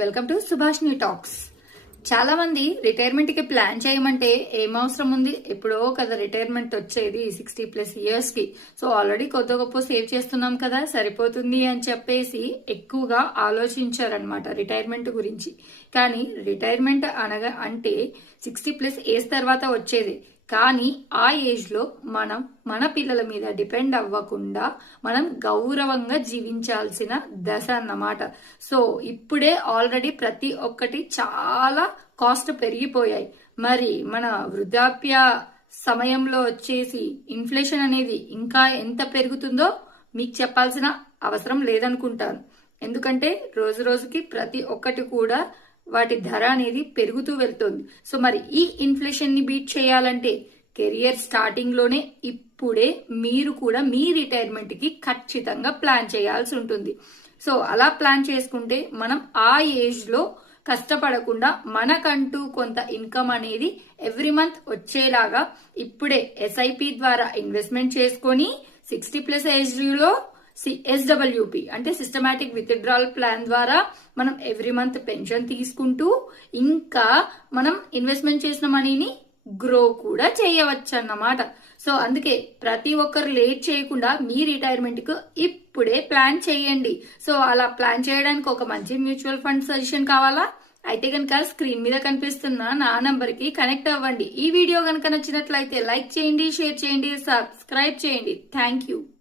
Welcome to Subhashini talks. చాలా మంది రిటైర్మెంట్కి plan చేయమంటే ఏం అవసరం ఉంది? ఎప్పుడో కదా రిటైర్మెంట్ వచ్చేది సిక్స్టీ ప్లస్ ఇయర్స్కి. సో ఆల్రెడీ కొద్ది గొప్ప సేవ్ చేస్తున్నాం కదా సరిపోతుంది అని చెప్పేసి ఎక్కువగా ఆలోచించారనమాట రిటైర్మెంట్ గురించి. కానీ రిటైర్మెంట్ అనగా అంటే సిక్స్టీ ప్లస్ ఏజ్ తర్వాత వచ్చేది. కానీ ఆ ఏజ్లో మనం మన పిల్లల మీద డిపెండ్ అవ్వకుండా మనం గౌరవంగా జీవించాల్సిన దశ అన్నమాట. సో ఇప్పుడే ఆల్రెడీ ప్రతి ఒక్కటి చాలా కాస్ట్ పెరిగిపోయాయి. మరి మన వృద్ధాప్య సమయంలో వచ్చేసి ఇన్ఫ్లేషన్ అనేది ఇంకా ఎంత పెరుగుతుందో మీకు చెప్పాల్సిన అవసరం లేదనుకుంటాను. ఎందుకంటే రోజు రోజుకి ప్రతి ఒక్కటి కూడా వాటి ధర అనేది పెరుగుతూ వెళ్తుంది. సో మరి ఈ ఇన్ఫ్లేషన్ని బీట్ చేయాలంటే కెరియర్ స్టార్టింగ్లోనే ఇప్పుడే మీరు కూడా మీ రిటైర్మెంట్కి ఖచ్చితంగా ప్లాన్ చేయాల్సి ఉంటుంది. సో అలా ప్లాన్ చేసుకుంటే మనం ఆ ఏజ్లో కష్టపడకుండా మనకంటూ కొంత ఇన్కమ్ అనేది ఎవ్రీ మంత్ వచ్చేలాగా ఇప్పుడే ఎస్ఐపి ద్వారా ఇన్వెస్ట్మెంట్ చేసుకొని సిక్స్టీ ప్లస్ ఏజ్ లో అంటే సిస్టమాటిక్ విత్డ్రాల్ ప్లాన్ ద్వారా మనం ఎవ్రీ మంత్ పెన్షన్ తీసుకుంటూ ఇంకా మనం ఇన్వెస్ట్మెంట్ చేసిన మనీని గ్రో కూడా చేయవచ్చు అన్నమాట సో అందుకే ప్రతి ఒక్కరు లేట్ చేయకుండా మీ రిటైర్మెంట్కు ఇప్పుడే ప్లాన్ చేయండి. సో అలా ప్లాన్ చేయడానికి ఒక మంచి మ్యూచువల్ ఫండ్ సజెషన్ కావాలా? అయితే కనుక స్క్రీన్ మీద కనిపిస్తున్న నా నంబర్కి కనెక్ట్ అవ్వండి. ఈ వీడియో కనుక నచ్చినట్లయితే లైక్ చేయండి షేర్ చేయండి సబ్స్క్రైబ్ చేయండి. Thank you